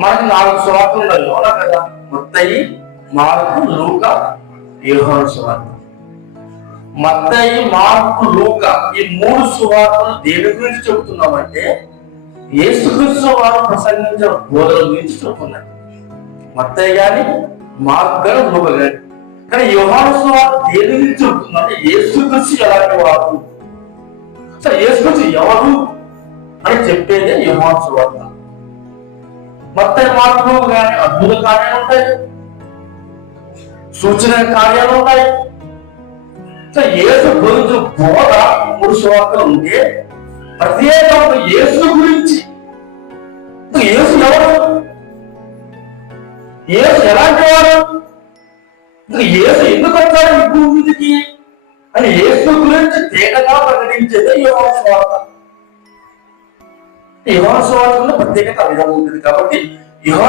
మనకి 4 సువార్తలు ఉన్నాయి, అవునా కదా? మత్తయి, మార్కు, లూకా, యోహాను సువార్త. మత్తయి, మార్కు, లూకా ఈ 3 సువార్తలు దేని గురించి చెబుతున్నామంటే యేసుక్రీస్తు వారు ప్రసంగించిన బోధన గురించి చెబుతున్నాయి. మత్తయి గాని, మార్కు గాని, లూకా గాని. కానీ యోహాను సువార్త దేని గురించి చెబుతుందంటే యేసుక్రీస్తు ఎలాంటి వారు, సరే యేసుక్రీస్తు ఎవరు అని చెప్పేదే యోహాను సువార్త. మత్తయి, మార్కు గాని అద్భుత కార్యాలు ఉంటాయి, సూచన కార్యాలు ఉంటాయి. సో యేసు గురించి బోధ 3 సువార్తలు ఉంటే ప్రత్యేకంగా యేసు గురించి, యేసు ఎవరు, యేసు ఎలాంటి వారు, యేసు ఎందుకు వచ్చాడు ఈ భూమి మీదకి అని యేసు గురించి తేటగా ప్రకటించేదే యోహాను సువార్త. యోహాను సువార్తలో ప్రత్యేకత విధంగా ఉంటుంది. కాబట్టి యోహాను